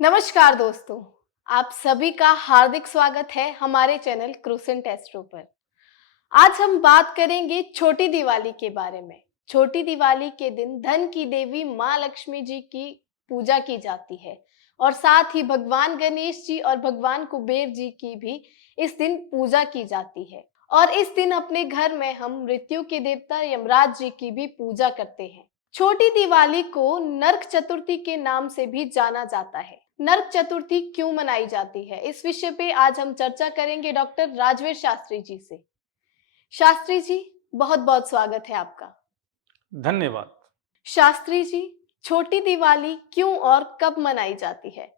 नमस्कार दोस्तों, आप सभी का हार्दिक स्वागत है हमारे चैनल क्रूसेंट एस्ट्रो पर। आज हम बात करेंगे छोटी दिवाली के बारे में। छोटी दिवाली के दिन धन की देवी माँ लक्ष्मी जी की पूजा की जाती है और साथ ही भगवान गणेश जी और भगवान कुबेर जी की भी इस दिन पूजा की जाती है। और इस दिन अपने घर में हम मृत्यु के देवता यमराज जी की भी पूजा करते हैं। छोटी दिवाली को नरक चतुर्थी के नाम से भी जाना जाता है। नरक चतुर्थी क्यों मनाई जाती है, इस विषय पे आज हम चर्चा करेंगे डॉक्टर राजवीर शास्त्री जी से। शास्त्री जी, बहुत बहुत स्वागत है आपका। धन्यवाद। शास्त्री जी, छोटी दिवाली क्यों और कब मनाई जाती है?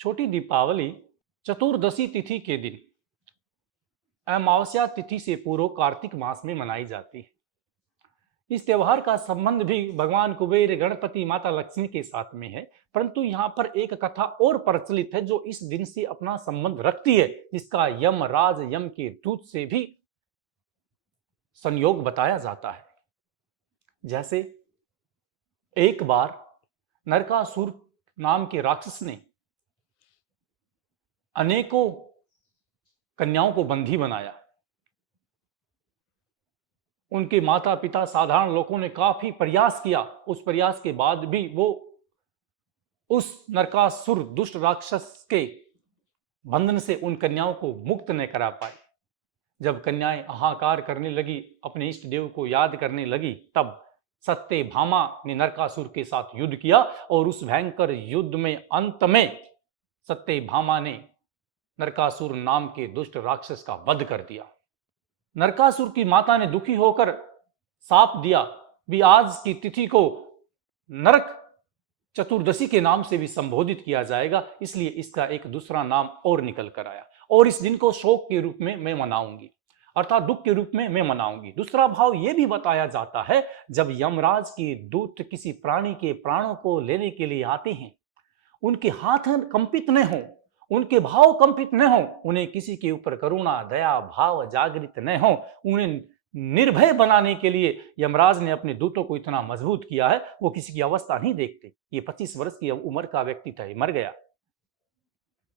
छोटी दीपावली चतुर्दशी तिथि के दिन अमावस्या तिथि से पूर्व कार्तिक मास में मनाई जाती है। इस त्योहार का संबंध भी भगवान कुबेर, गणपति, माता लक्ष्मी के साथ में है, परंतु यहाँ पर एक कथा और प्रचलित है जो इस दिन से अपना संबंध रखती है, जिसका यमराज यम के दूत से भी संयोग बताया जाता है। जैसे एक बार नरकासुर नाम के राक्षस ने अनेकों कन्याओं को बंधी बनाया। उनके माता पिता, साधारण लोगों ने काफी प्रयास किया। उस प्रयास के बाद भी वो उस नरकासुर दुष्ट राक्षस के बंधन से उन कन्याओं को मुक्त न करा पाए। जब कन्याएं हाहाकार करने लगी, अपने इष्ट देव को याद करने लगी, तब सत्यभामा ने नरकासुर के साथ युद्ध किया और उस भयंकर युद्ध में अंत में सत्यभामा ने नरकासुर नाम के दुष्ट राक्षस का वध कर दिया। नरकासुर की माता ने दुखी होकर साप दिया भी आज की तिथि को नरक चतुर्दशी के नाम से भी संबोधित किया जाएगा, इसलिए इसका एक दूसरा नाम और निकल कर आया और इस दिन को शोक के रूप में मैं मनाऊंगी, अर्थात दुख के रूप में मैं मनाऊंगी। दूसरा भाव यह भी बताया जाता है, जब यमराज के दूत किसी प्राणी के प्राणों को लेने के लिए आते हैं, उनके हाथ कंपित न हो, उनके भाव कंपित न हो, उन्हें किसी के ऊपर करुणा, दया भाव जागृत न हो, उन्हें निर्भय बनाने के लिए यमराज ने अपने दूतों को इतना मजबूत किया है, वो किसी की अवस्था नहीं देखते। ये 25 वर्ष की उम्र का व्यक्ति था, ये मर गया।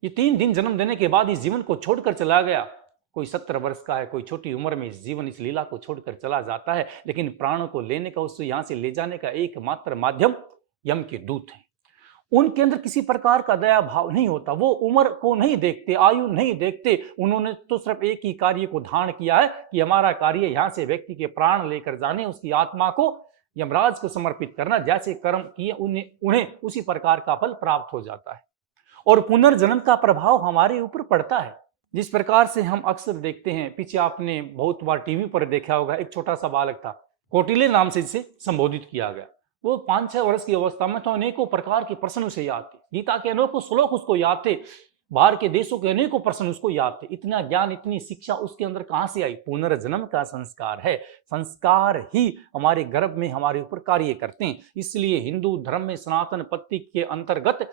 ये 3 दिन जन्म देने के बाद इस जीवन को छोड़कर चला गया। कोई 17 वर्ष का है, कोई छोटी उम्र में इस जीवन, इस लीला को छोड़कर चला जाता है, लेकिन प्राणों को लेने का, उसको यहां से ले जाने का एकमात्र माध्यम यम के दूत है। उनके अंदर किसी प्रकार का दया भाव नहीं होता, वो उम्र को नहीं देखते, आयु नहीं देखते। उन्होंने तो सिर्फ एक ही कार्य को धारण किया है कि हमारा कार्य यहां से व्यक्ति के प्राण लेकर जाने, उसकी आत्मा को यमराज को समर्पित करना। जैसे कर्म किए उन्हें उसी प्रकार का फल प्राप्त हो जाता है और पुनर्जन्म का प्रभाव हमारे ऊपर पड़ता है। जिस प्रकार से हम अक्सर देखते हैं, पीछे आपने बहुत बार टीवी पर देखा होगा, एक छोटा सा बालक था, कौटिल्य नाम से जिसे संबोधित किया गया। वो 5-6 वर्ष की अवस्था में तो अनेकों प्रकार के प्रश्न उसे याद थे, गीता के अनेकों श्लोक उसको याद थे, बाहर के देशों के अनेकों प्रश्न उसको याद थे। इतना ज्ञान, इतनी शिक्षा उसके अंदर कहां से आई? पुनर्जन्म का संस्कार है। संस्कार ही हमारे गर्भ में हमारे ऊपर कार्य करते हैं। इसलिए हिंदू धर्म में सनातन पद्धति के अंतर्गत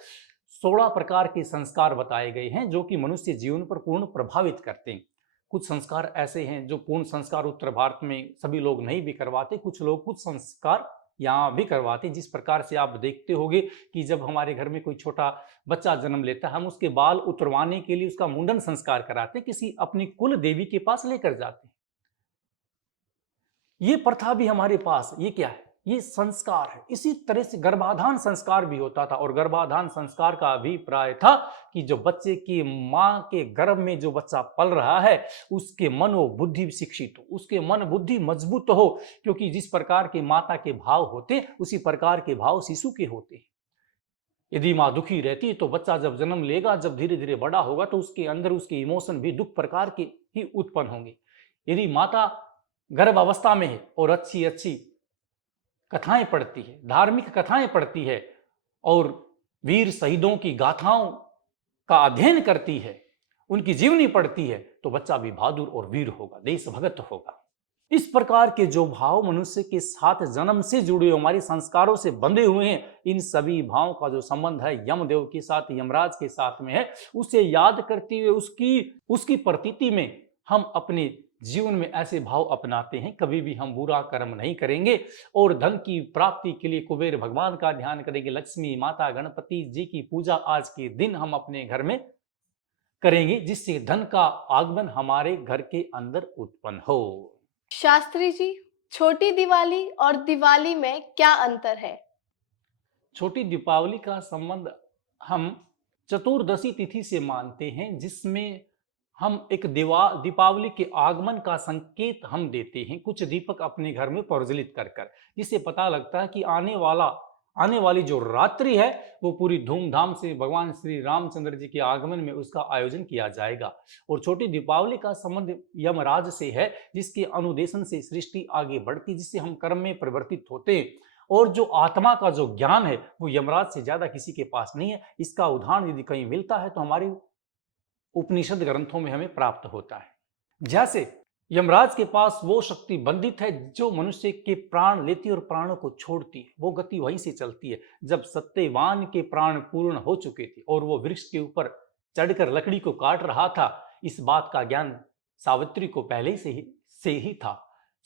16 प्रकार के संस्कार बताए गए हैं जो कि मनुष्य जीवन पर पूर्ण प्रभावित करते हैं। कुछ संस्कार ऐसे हैं जो पूर्ण संस्कार उत्तर भारत में सभी लोग नहीं भी करवाते, कुछ लोग कुछ संस्कार यहाँ भी करवाते हैं। जिस प्रकार से आप देखते होंगे कि जब हमारे घर में कोई छोटा बच्चा जन्म लेता है, हम उसके बाल उतरवाने के लिए उसका मुंडन संस्कार कराते हैं, किसी अपनी कुल देवी के पास लेकर जाते हैं। ये प्रथा भी हमारे पास, ये क्या है? ये संस्कार है। इसी तरह से गर्भाधान संस्कार भी होता था और गर्भाधान संस्कार का अभिप्राय था कि जो बच्चे की मां के गर्भ में जो बच्चा पल रहा है, उसके मन व बुद्धि शिक्षित हो, उसके मन बुद्धि मजबूत हो, क्योंकि जिस प्रकार के माता के भाव होते उसी प्रकार के भाव शिशु के होते हैं। यदि माँ दुखी रहती है तो बच्चा जब जन्म लेगा, जब धीरे धीरे बड़ा होगा, तो उसके अंदर उसके इमोशन भी दुख प्रकार के ही उत्पन्न होंगे। यदि माता गर्भ अवस्था में है और अच्छी अच्छी कथाएं पढ़ती है, धार्मिक कथाएं पढ़ती है और वीर शहीदों की गाथाओं का अध्ययन करती है, उनकी जीवनी पढ़ती है, तो बच्चा भी बहादुर और वीर होगा, देशभक्त होगा। इस प्रकार के जो भाव मनुष्य के साथ जन्म से जुड़े हुए, हमारे संस्कारों से बंधे हुए हैं, इन सभी भावों का जो संबंध है यमदेव के साथ, यमराज के साथ में है, उसे याद करते हुए उसकी प्रतीति में हम अपने जीवन में ऐसे भाव अपनाते हैं, कभी भी हम बुरा कर्म नहीं करेंगे और धन की प्राप्ति के लिए कुबेर भगवान का ध्यान करेंगे, लक्ष्मी माता गणपति जी की पूजा आज के दिन हम अपने घर में करेंगे, जिससे धन का आगमन हमारे घर के अंदर उत्पन्न हो। शास्त्री जी, छोटी दिवाली और दिवाली में क्या अंतर है? छोटी दीपावली का संबंध हम चतुर्दशी तिथि से मानते हैं, जिसमें हम एक दीपावली के आगमन का संकेत हम देते हैं, कुछ दीपक अपने घर में प्रज्वलित कर कर, जिससे पता लगता है कि आने वाली जो रात्रि है वो पूरी धूमधाम से भगवान श्री रामचंद्र जी के आगमन में उसका आयोजन किया जाएगा। और छोटी दीपावली का संबंध यमराज से है, जिसके अनुदेशन से सृष्टि आगे बढ़ती, जिससे हम कर्म में परिवर्तित होते हैं। और जो आत्मा का जो ज्ञान है वो यमराज से ज्यादा किसी के पास नहीं है। इसका उदाहरण यदि कहीं मिलता है तो हमारे उपनिषद ग्रंथों में हमें प्राप्त होता है। जैसे यमराज के पास वो शक्ति बंधित है जो मनुष्य के प्राण लेती है और प्राणों को छोड़ती है, वो गति वहीं से चलती है। जब सत्यवान के प्राण पूर्ण हो चुके थे और वो वृक्ष के ऊपर चढ़कर लकड़ी को काट रहा था, इस बात का ज्ञान सावित्री को पहले से ही था।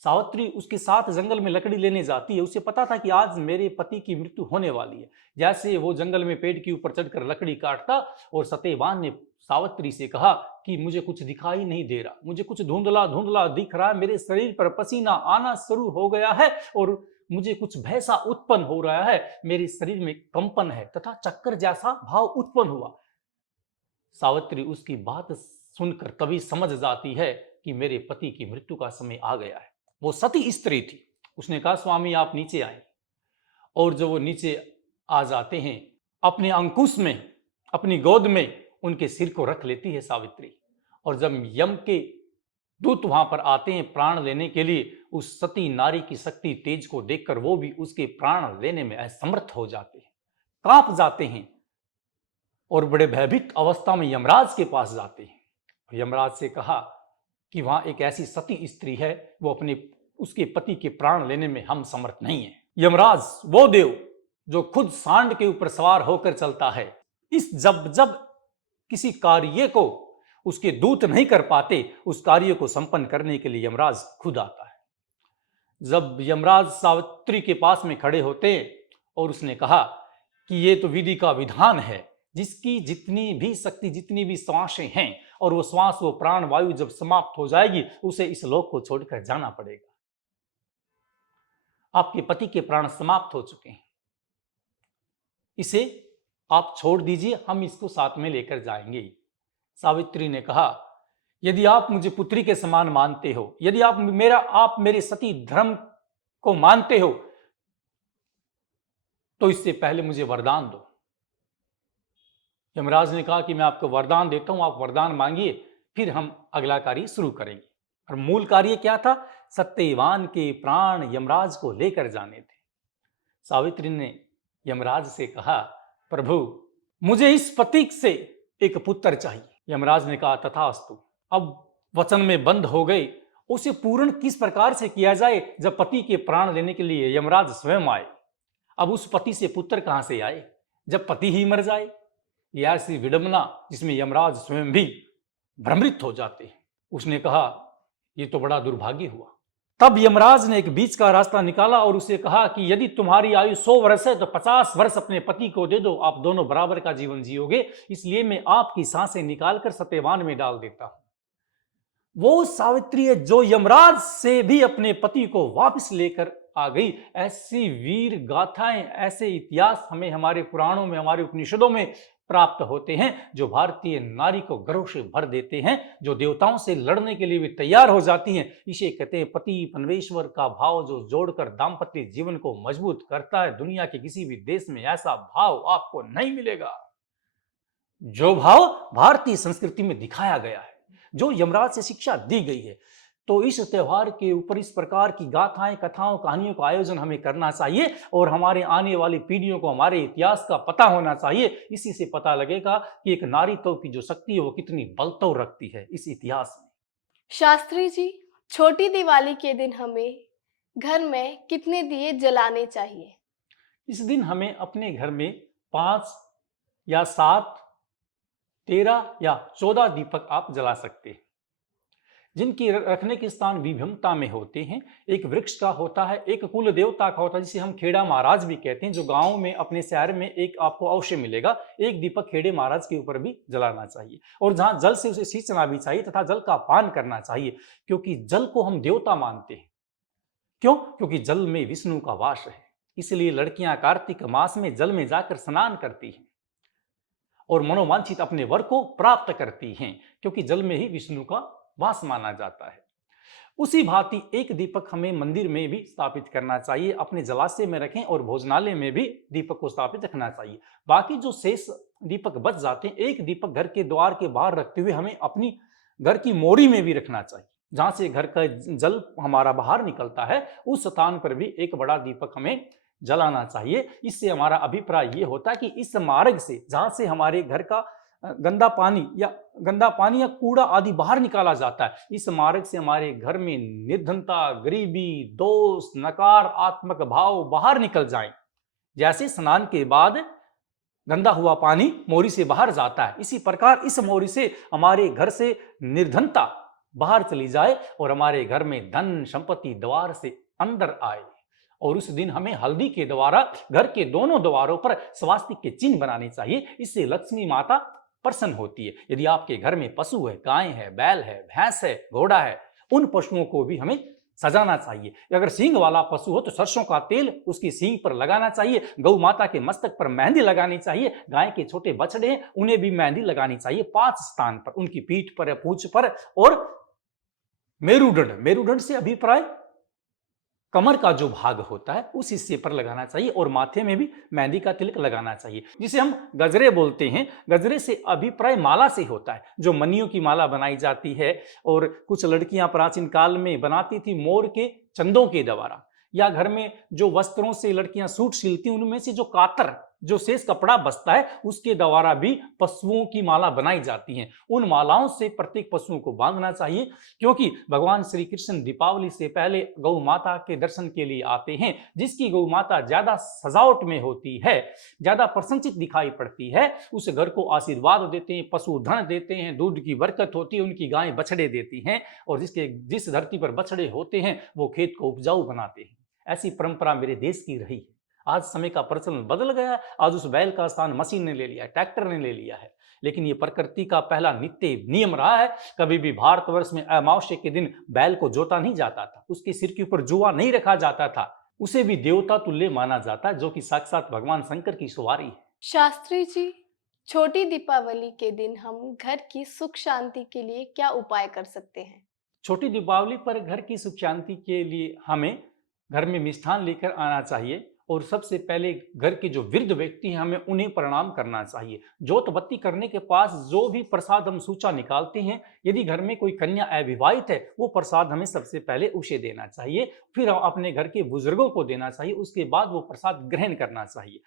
सावित्री उसके साथ जंगल में लकड़ी लेने जाती है, उसे पता था कि आज मेरे पति की मृत्यु होने वाली है। जैसे वो जंगल में पेड़ के ऊपर चढ़कर लकड़ी काटता और सत्यवान ने सावित्री से कहा कि मुझे कुछ दिखाई नहीं दे रहा, मुझे कुछ धुंधला धुंधला दिख रहा है, मेरे शरीर पर पसीना आना शुरू हो गया है और मुझे कुछ भय सा उत्पन्न हो रहा है, मेरे शरीर में कंपन है तथा चक्कर जैसा भाव उत्पन्न हुआ। सावित्री उसकी बात सुनकर तभी समझ जाती है कि मेरे पति की मृत्यु का समय आ गया है। वो सती स्त्री थी। उसने कहा, स्वामी आप नीचे आए। और जब वो नीचे आ जाते हैं, अपने अंकुश में, अपनी गोद में उनके सिर को रख लेती है सावित्री। और जब यम के दूत वहां पर आते हैं प्राण लेने के लिए, उस सती नारी की शक्ति तेज को देखकर वो भी उसके प्राण लेने में असमर्थ हो जाते हैं, कांप जाते हैं और बड़े भयभीत अवस्था में यमराज के पास जाते हैं। यमराज से कहा कि वहां एक ऐसी सती स्त्री है, वो उसके पति के प्राण लेने में हम समर्थ नहीं है। यमराज वो देव जो खुद सांड के ऊपर सवार होकर चलता है, इस जब किसी कार्य को उसके दूत नहीं कर पाते, उस कार्य को संपन्न करने के लिए यमराज खुद आता है। जब यमराज सावित्री के पास में खड़े होते और उसने कहा कि ये तो विधि का विधान है, जिसकी जितनी भी शक्ति, जितनी भी श्वासें हैं और वो श्वास, वो प्राण वायु जब समाप्त हो जाएगी, उसे इस लोक को छोड़कर जाना पड़ेगा। आपके पति के प्राण समाप्त हो चुके हैं, इसे आप छोड़ दीजिए, हम इसको साथ में लेकर जाएंगे। सावित्री ने कहा, यदि आप मुझे पुत्री के समान मानते हो, यदि आप मेरे सती धर्म को मानते हो, तो इससे पहले मुझे वरदान दो। यमराज ने कहा कि मैं आपको वरदान देता हूं, आप वरदान मांगिए, फिर हम अगला कार्य शुरू करेंगे। और मूल कार्य क्या था? सत्यवान के प्राण यमराज को लेकर जाने थे। सावित्री ने यमराज से कहा, प्रभु मुझे इस प्रतीक से एक पुत्र चाहिए। यमराज ने कहा, तथास्तु। अब वचन में बंद हो गए, उसे पूर्ण किस प्रकार से किया जाए? जब पति के प्राण लेने के लिए यमराज स्वयं आए, अब उस पति से पुत्र कहां से आए जब पति ही मर जाए? यह ऐसी विडंबना जिसमें यमराज स्वयं भी भ्रमित हो जाते हैं। उसने कहा, यह तो बड़ा दुर्भाग्य हुआ। तब यमराज ने एक बीच का रास्ता निकाला और उसे कहा कि यदि तुम्हारी आयु 100 वर्ष है तो 50 वर्ष अपने पति को दे दो, आप दोनों बराबर का जीवन जियोगे, इसलिए मैं आपकी सांसें निकालकर सत्यवान में डाल देता हूं। वो सावित्री है जो यमराज से भी अपने पति को वापस लेकर आ गई। ऐसी वीर गाथाएं, ऐसे इतिहास हमें हमारे पुराणों में, हमारे उपनिषदों में प्राप्त होते हैं, जो भारतीय नारी को गर्व से भर देते हैं, जो देवताओं से लड़ने के लिए भी तैयार हो जाती हैं। इसे कहते हैं पति परमेश्वर का भाव, जो जोड़कर दाम्पत्य जीवन को मजबूत करता है। दुनिया के किसी भी देश में ऐसा भाव आपको नहीं मिलेगा, जो भाव भारतीय संस्कृति में दिखाया गया है, जो यमराज से शिक्षा दी गई है। तो इस त्योहार के ऊपर इस प्रकार की गाथाएं, कथाओं, कहानियों का आयोजन हमें करना चाहिए और हमारे आने वाली पीढ़ियों को हमारे इतिहास का पता होना चाहिए। इसी से पता लगेगा कि एक नारीत्व की जो शक्ति है वो कितनी बलत्व रखती है इस इतिहास में। शास्त्री जी, छोटी दिवाली के दिन हमें घर में कितने दिए जलाने चाहिए? इस दिन हमें अपने घर में 5 या 7, 13 या 14 दीपक आप जला सकते हैं। जिनकी रखने के स्थान विभिन्नता में होते हैं। एक वृक्ष का होता है, एक कुल देवता का होता है जिसे हम खेड़ा महाराज भी कहते हैं, जो गांव में अपने शहर में एक आपको अवश्य मिलेगा। एक दीपक खेड़े महाराज के ऊपर भी जलाना चाहिए और जहां जल से उसे सींचना भी चाहिए तथा जल का पान करना चाहिए, क्योंकि जल को हम देवता मानते हैं। क्यों? क्योंकि जल में विष्णु का वास है। इसलिए लड़कियां कार्तिक मास में जल में जाकर स्नान करती हैं और मनोवांछित अपने वर को प्राप्त करती हैं, क्योंकि जल में ही विष्णु का वास माना जाता है। उसी भांति एक दीपक हमें मंदिर में भी स्थापित करना चाहिए, अपने जलाशय में रखें और भोजनालय में भी दीपक को स्थापित रखना चाहिए। बाकी जो शेष दीपक बच जाते हैं, एक दीपक घर के द्वार के बाहर रखते हुए हमें अपनी घर की मोरी में भी रखना चाहिए, जहां से घर का जल हमारा बाहर निकलता है, उस स्थान पर भी एक बड़ा दीपक हमें जलाना चाहिए। इससे हमारा अभिप्राय ये होता है कि इस मार्ग से, जहां से हमारे घर का गंदा पानी या कूड़ा आदि बाहर निकाला जाता है, इस मार्ग से हमारे घर में निर्धनता, गरीबी, दोष, नकारात्मक भाव बाहर निकल जाएं। जैसे स्नान के बाद गंदा हुआ पानी मोरी से बाहर जाता है, इसी प्रकार इस मोरी से हमारे घर से निर्धनता बाहर चली जाए और हमारे घर में धन संपत्ति द्वार से अंदर आए। और उस दिन हमें हल्दी के द्वारा घर के दोनों द्वारों पर स्वास्तिक के चिन्ह बनाने चाहिए। इससे लक्ष्मी माता प्रसन्न होती है। यदि आपके घर में पशु है, गाय है, बैल है, भैंस है, घोड़ा है, उन पशुओं को भी हमें सजाना चाहिए। अगर सींग वाला पशु हो तो सरसों का तेल उसकी सींग पर लगाना चाहिए। गौ माता के मस्तक पर मेहंदी लगानी चाहिए। गाय के छोटे बछड़े हैं, उन्हें भी मेहंदी लगानी चाहिए 5 स्थान पर, उनकी पीठ पर, पूंछ पर और मेरुदंड से अभिप्राय कमर का जो भाग होता है उस हिस्से पर लगाना चाहिए और माथे में भी मेहंदी का तिलक लगाना चाहिए, जिसे हम गजरे बोलते हैं। गजरे से अभिप्राय माला से होता है, जो मनियों की माला बनाई जाती है। और कुछ लड़कियां प्राचीन काल में बनाती थी मोर के चंदों के द्वारा, या घर में जो वस्त्रों से लड़कियां सूट सिलती उनमें से जो कातर, जो शेष कपड़ा बचता है, उसके द्वारा भी पशुओं की माला बनाई जाती है। उन मालाओं से प्रत्येक पशुओं को बांधना चाहिए, क्योंकि भगवान श्री कृष्ण दीपावली से पहले गौ माता के दर्शन के लिए आते हैं। जिसकी गौ माता ज्यादा सजावट में होती है, ज्यादा प्रसन्नचित दिखाई पड़ती है, उस घर को आशीर्वाद देते हैं, पशु धन देते हैं, दूध की बरकत होती है, उनकी गायें बछड़े देती हैं, और जिस धरती पर बछड़े होते हैं वो खेत को उपजाऊ बनाते हैं। ऐसी परंपरा मेरे देश की रही है। आज समय का प्रचलन बदल गया है। आज उस बैल का स्थान मशीन ने ले लिया है, ट्रैक्टर ने ले लिया है, लेकिन ये प्रकृति का पहला नित्य नियम रहा है। कभी भी भारतवर्ष में अमावस्या के दिन बैल को जोता नहीं जाता था, उसके सिर के ऊपर जुआ नहीं रखा जाता था, उसे भी देवता तुल्य माना जाता है, जो कि साक्षात भगवान शंकर की सवारी है। शास्त्री जी, छोटी दीपावली के दिन हम घर की सुख शांति के लिए क्या उपाय कर सकते हैं? छोटी दीपावली पर घर की सुख शांति के लिए हमें घर में मिष्ठान लेकर आना चाहिए और सबसे पहले घर के जो वृद्ध व्यक्ति हैं हमें उन्हें प्रणाम करना चाहिए। जोत बत्ती करने के पास जो भी प्रसाद हम सूचा निकालते हैं, यदि घर में कोई कन्या अविवाहित है, वो प्रसाद हमें सबसे पहले उसे देना चाहिए, फिर हम अपने घर के बुजुर्गों को देना चाहिए, उसके बाद वो प्रसाद ग्रहण करना चाहिए।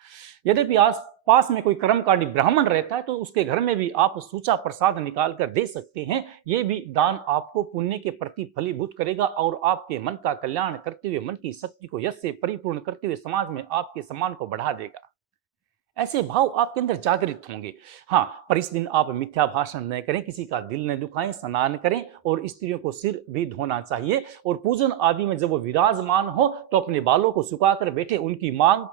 यद्यपि आस पास में कोई कर्मकांडी ब्राह्मण रहता है तो उसके घर में भी आप सूचा प्रसाद निकाल कर दे सकते हैं। ये भी दान आपको पुण्य के प्रति फलीभूत करेगा और आपके मन का कल्याण करते हुए, मन की शक्ति को यश से परिपूर्ण करते हुए समाज में आपके सम्मान को बढ़ा देगा। ऐसे भाव आपके अंदर जागृत होंगे। हाँ, पर इस दिन आप मिथ्या भाषण न करें, किसी का दिल न दुखाएं, स्नान करें और स्त्रियों को सिर भी धोना चाहिए। और पूजन आदि में जब वो विराजमान हो तो अपने बालों को सुखाकर बैठे, उनकी मांग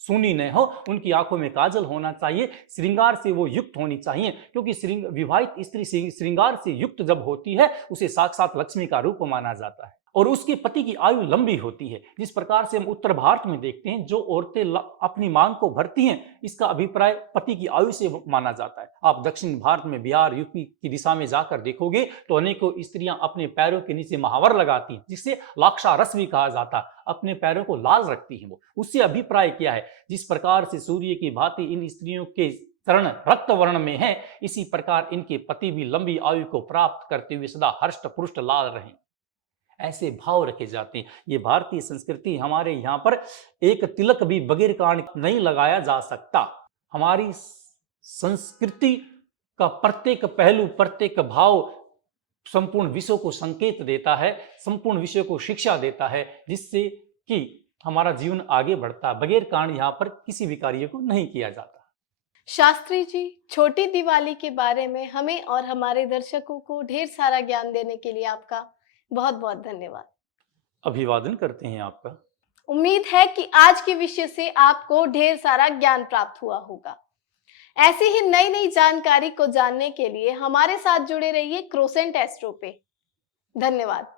सुनी न हो, उनकी आंखों में काजल होना चाहिए, श्रृंगार से वो युक्त होनी चाहिए, क्योंकि विवाहित स्त्री श्रृंगार से युक्त जब होती है उसे साक्षात लक्ष्मी का रूप माना जाता है और उसके पति की आयु लंबी होती है। जिस प्रकार से हम उत्तर भारत में देखते हैं, जो औरतें अपनी मांग को भरती हैं, इसका अभिप्राय पति की आयु से माना जाता है। आप दक्षिण भारत में बिहार, यूपी की दिशा में जाकर देखोगे तो अनेकों स्त्रियां अपने पैरों के नीचे महावर लगाती हैं, जिसे लाक्षारस भी कहा जाता है। अपने पैरों को लाल रखती हैं। वो उससे अभिप्राय क्या है? जिस प्रकार से सूर्य की भांति इन स्त्रियों के चरण रक्त वर्ण में है, इसी प्रकार इनके पति भी लंबी आयु को प्राप्त करते हुए सदा हर्ष पुष्ट लाल रहें, ऐसे भाव रखे जाते हैं। ये भारतीय संस्कृति, हमारे यहाँ पर एक तिलक भी बगैर कारण नहीं लगाया जा सकता। हमारी संस्कृति का प्रत्येक पहलू, प्रत्येक भाव संपूर्ण विश्व को संकेत देता है, संपूर्ण विश्व को शिक्षा देता है, जिससे कि हमारा जीवन आगे बढ़ता है। बगैर कारण यहाँ पर किसी भी कार्य को नहीं किया जाता। शास्त्री जी, छोटी दिवाली के बारे में हमें और हमारे दर्शकों को ढेर सारा ज्ञान देने के लिए आपका बहुत बहुत धन्यवाद। अभिवादन करते हैं आपका। उम्मीद है कि आज के विषय से आपको ढेर सारा ज्ञान प्राप्त हुआ होगा। ऐसी ही नई नई जानकारी को जानने के लिए हमारे साथ जुड़े रहिए क्रोसेंट एस्ट्रो पे। धन्यवाद।